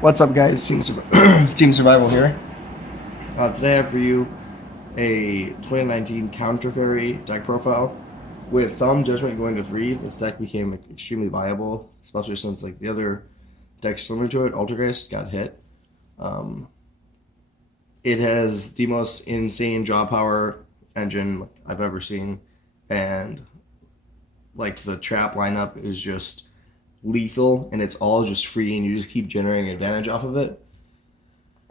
What's up, guys? Team Survival here. Today I have for you a 2019 Counter Fairy deck profile. With Solemn Judgment going to 3, this deck became extremely viable, especially since like the other decks similar to it, Altergeist, got hit. Um, it has the most insane draw power engine I've ever seen, and like the trap lineup is just lethal, and it's all just free, and you just keep generating advantage off of it.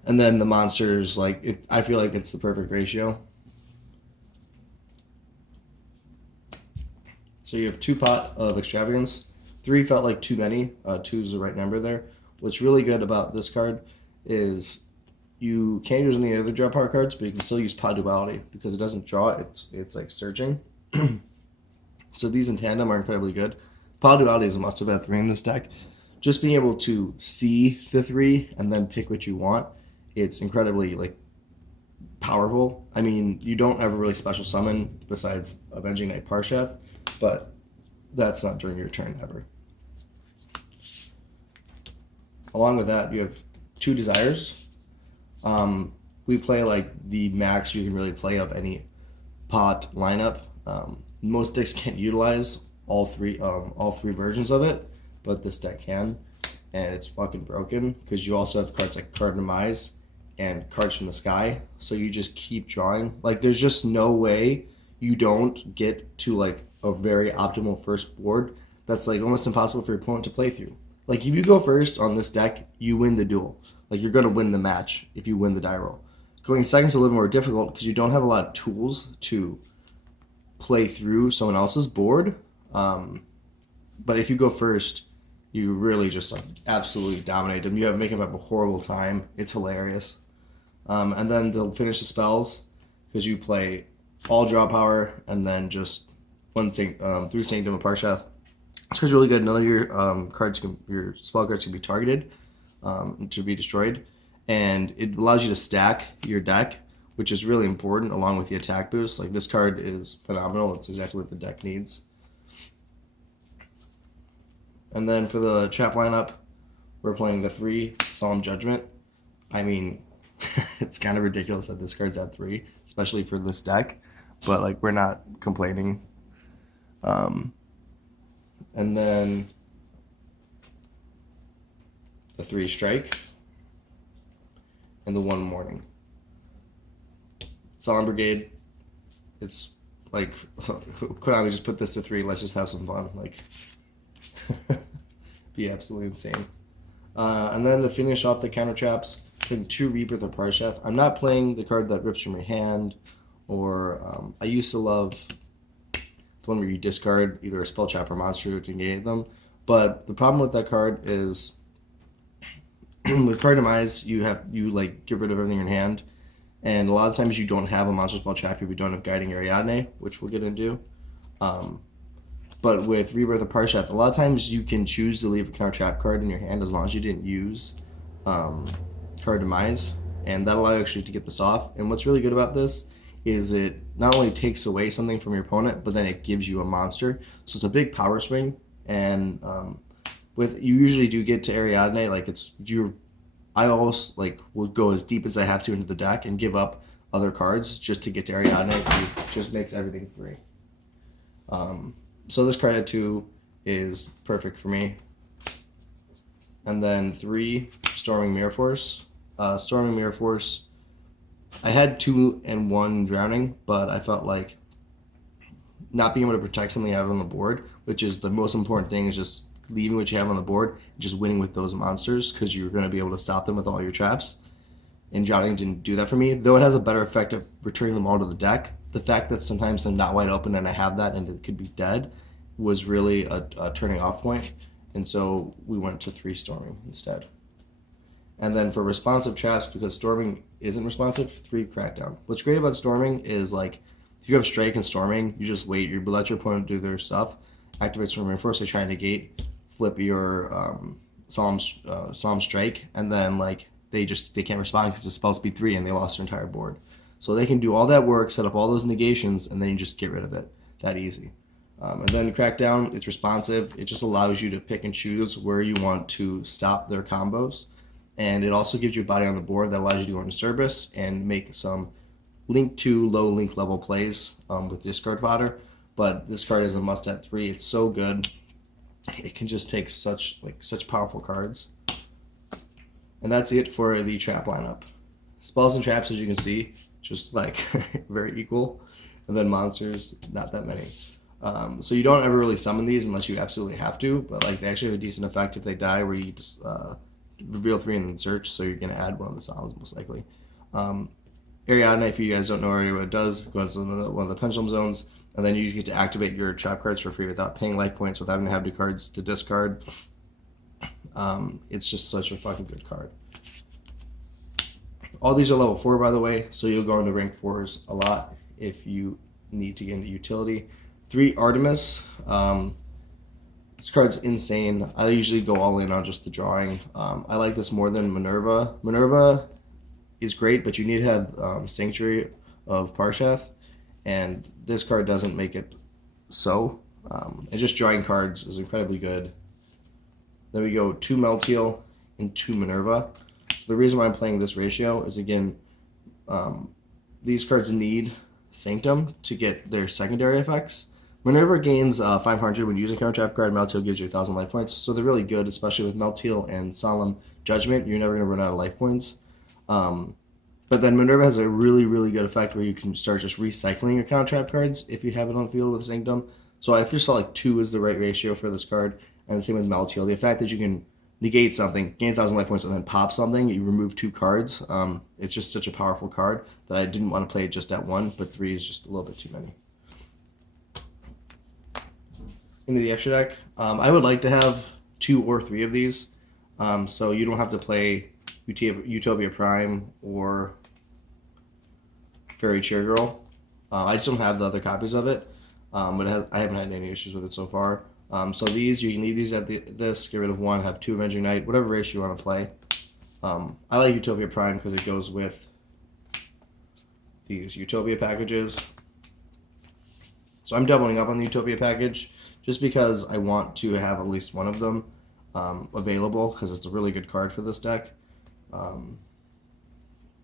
And then the monsters, I feel like it's the perfect ratio. So you have 2 pot of Extravagance. 3 felt like too many. 2 is the right number there. What's really good about this card is you can't use any other draw power cards, but you can still use Pot Duality because it doesn't draw. It's like searching. So these in tandem are incredibly good. Pot Duality is a must-have at 3 in this deck. Just being able to see the 3 and then pick what you want, it's incredibly powerful. I mean, you don't ever really special summon besides Avenging Knight Parsheth, but that's not during your turn ever. Along with that, you have 2 Desires. We play like the max you can really play of any pot lineup. Most decks can't utilize all three versions of it, but this deck can, and it's fucking broken because you also have cards like Card Demise and Cards from the Sky, so you just keep drawing. Like, there's just no way you don't get to like a very optimal first board that's like almost impossible for your opponent to play through. Like, if you go first on this deck, you win the duel. Like, you're gonna win the match if you win the die roll. Going second is a little more difficult because you don't have a lot of tools to play through someone else's board. But if you go first, you really just like absolutely dominate them. You make them have a horrible time. It's hilarious. And then to finish the spells, because you play all draw power and then just through Sanctum of Parsheth. This card's really good. None of your your spell cards can be targeted to be destroyed, and it allows you to stack your deck, which is really important along with the attack boost. Like, this card is phenomenal. It's exactly what the deck needs. And then for the trap lineup, we're playing the 3 Solemn Judgment. I mean, it's kind of ridiculous that this card's at 3, especially for this deck, but like, we're not complaining. And then the 3 Strike and the 1 Morning. Solemn Brigade. It's like, Konami just put this to 3. Let's just have some fun. Like, be absolutely insane. And then to finish off the counter traps, putting 2 Rebirth of Parsheth. I'm not playing the card that rips from your hand, or I used to love the one where you discard either a spell trap or monster to negate them. But the problem with that card is with Card Demise, you like get rid of everything in your hand, and a lot of times you don't have a monster spell trap if you don't have Guiding Ariadne, which we'll get into. But with Rebirth of Parsheth, a lot of times you can choose to leave a counter trap card in your hand as long as you didn't use Card Demise, and that'll allow you actually to get this off. And what's really good about this is it not only takes away something from your opponent, but then it gives you a monster. So it's a big power swing, and you usually do get to Ariadne. I always will go as deep as I have to into the deck and give up other cards just to get to Ariadne. It just makes everything free. So this card at 2 is perfect for me. And then 3, Storming Mirror Force. Storming Mirror Force, I had 2 and 1 Drowning, but I felt like not being able to protect something I have on the board, which is the most important thing, is just leaving what you have on the board and just winning with those monsters, because you're going to be able to stop them with all your traps. And Drowning didn't do that for me, though it has a better effect of returning them all to the deck. The fact that sometimes I'm not wide open and I have that and it could be dead was really a turning off point, and so we went to 3 Storming instead. And then for responsive traps, because Storming isn't responsive, 3 Crackdown. What's great about Storming is, like, if you have Strike and Storming, you just wait, you let your opponent do their stuff, activate Storming first, they try and negate, flip your Solemn Strike, and then they can't respond because it's spell speed 3 and they lost their entire board. So they can do all that work, set up all those negations, and then you just get rid of it. That easy. And then Crackdown, it's responsive. It just allows you to pick and choose where you want to stop their combos. and it also gives you a body on the board that allows you to go into service and make some link to low link level plays with discard fodder. But this card is a must at 3. It's so good. It can just take such powerful cards. And that's it for the trap lineup. Spells and traps, as you can see, just like very equal. And then monsters, not that many. So you don't ever really summon these unless you absolutely have to, but like they actually have a decent effect if they die, where you just reveal 3 and then search, so you're going to add one of the sounds most likely. Ariadne, if you guys don't know already what it does, goes into one of the pendulum zones, and then you just get to activate your trap cards for free without paying life points, without having to have 2 cards to discard. It's just such a fucking good card. All these are level 4, by the way, so you'll go into rank 4s a lot if you need to get into utility. 3 Artemis. This card's insane. I usually go all in on just the drawing. I like this more than Minerva. Minerva is great, but you need to have Sanctuary of Parshath, and this card doesn't make it so. And just drawing cards is incredibly good. Then we go 2 Melteal and 2 Minerva. So the reason why I'm playing this ratio is, again, these cards need Sanctum to get their secondary effects. Minerva gains 500 when using counter trap card. Melteal gives you 1,000 life points, so they're really good, especially with Melteal and Solemn Judgment. You're never going to run out of life points. But then Minerva has a really, really good effect where you can start just recycling your counter trap cards if you have it on the field with Sanctum. So I just felt like 2 is the right ratio for this card, and the same with Melteal. The fact that you can negate something, gain 1,000 life points, and then pop something, you remove 2 cards. It's just such a powerful card that I didn't want to play it just at 1, but 3 is just a little bit too many. Into the extra deck, I would like to have 2 or 3 of these, so you don't have to play Utopia Prime or Fairy Cheer Girl. I just don't have the other copies of it, but I haven't had any issues with it so far. So these, you can leave these at this, get rid of 1, have 2 Avenging Knight, whatever ratio you want to play. I like Utopia Prime because it goes with these Utopia packages. So I'm doubling up on the Utopia package just because I want to have at least one of them available, because it's a really good card for this deck.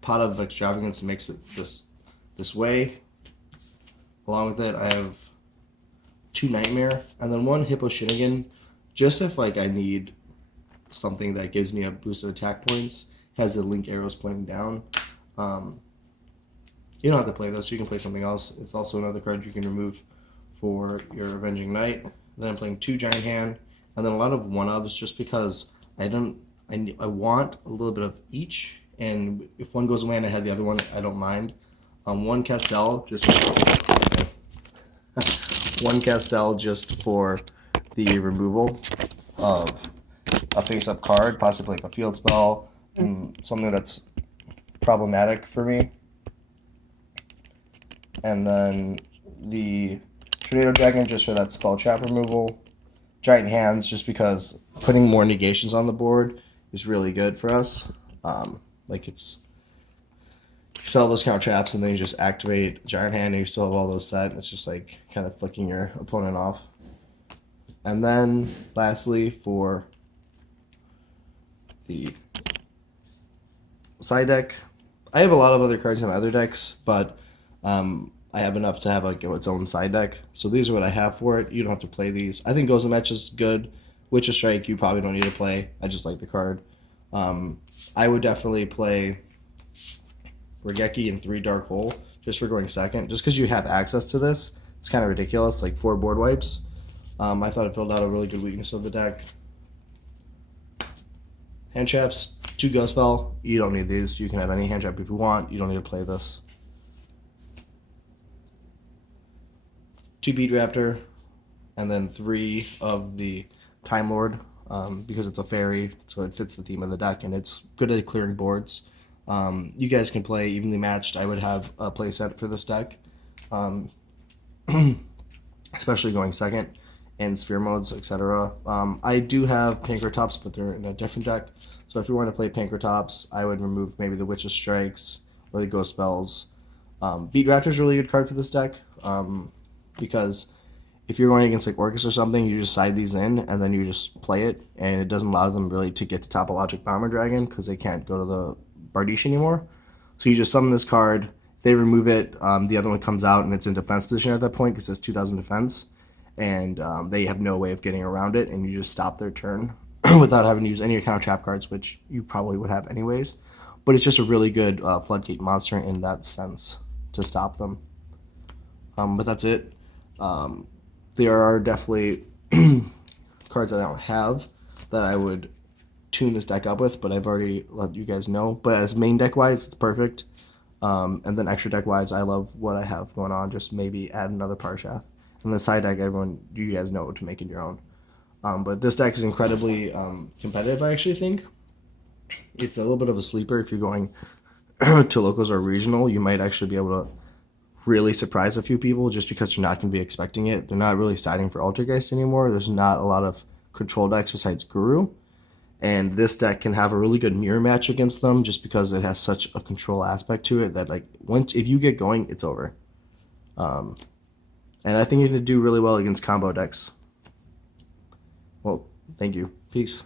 Pot of Extravagance makes it this way. Along with it, I have 2 Nightmare and then 1 Hippo Shinnigan, just if like I need something that gives me a boost of attack points. Has the link arrows pointing down. You don't have to play this, you can play something else. It's also another card you can remove for your Avenging Knight. Then I'm playing 2 Giant Hand, and then a lot of 1-ofs just because I want a little bit of each, and if one goes away and I have the other one, I don't mind. 1 Castel, just one Castel just for the removal of a face-up card, possibly like a field spell, something that's problematic for me. And then the Tornado Dragon just for that spell trap removal. Giant Hands just because putting more negations on the board is really good for us. Like it's, you sell those counter traps and then you just activate Giant Hand and you still have all those set. It's just like kind of flicking your opponent off. And then lastly, for the side deck, I have a lot of other cards in my other decks, but I have enough to have like its own side deck. So these are what I have for it. You don't have to play these. I think Gozo Match is good. Witch of Strike, you probably don't need to play. I just like the card. I would definitely play Regeki and 3 Dark Hole just for going second. Just because you have access to this, it's kind of ridiculous. Like 4 board wipes. I thought it filled out a really good weakness of the deck. Hand traps, 2 Ghost Spell. You don't need these. You can have any hand trap if you want. You don't need to play this. 2 Beat Raptor, and then 3 of the Time Lord, because it's a fairy, so it fits the theme of the deck, and it's good at clearing boards. You guys can play evenly matched. I would have a play set for this deck, especially going second in sphere modes, etc. I do have Pankratops, but they're in a different deck. So if you want to play Pankratops, I would remove maybe the Witch of Strikes or the Ghost Spells. Beat Raptor is a really good card for this deck, because if you're going against like Orcus or something, you just side these in and then you just play it, and it doesn't allow them really to get to Topologic Bomber Dragon because they can't go to the Bardiche anymore. So you just summon this card. If they remove it, the other one comes out and it's in defense position at that point because it's 2,000 defense, and they have no way of getting around it, and you just stop their turn without having to use any counter trap cards, which you probably would have anyways. But it's just a really good floodgate monster in that sense to stop them. But that's it. There are definitely cards that I don't have that I would tune this deck up with, but I've already let you guys know. But as main deck wise, it's perfect. And then extra deck wise, I love what I have going on. Just maybe add another Parshath. And the side deck, everyone, you guys know to make it your own. But this deck is incredibly competitive, I actually think. It's a little bit of a sleeper if you're going to locals or regional. You might actually be able to really surprise a few people just because you're not going to be expecting it. They're not really siding for Altergeist anymore. There's not a lot of control decks besides Guru. And this deck can have a really good mirror match against them just because it has such a control aspect to it that, like, once if you get going, it's over. And I think you can do really well against combo decks. Well, thank you. Peace.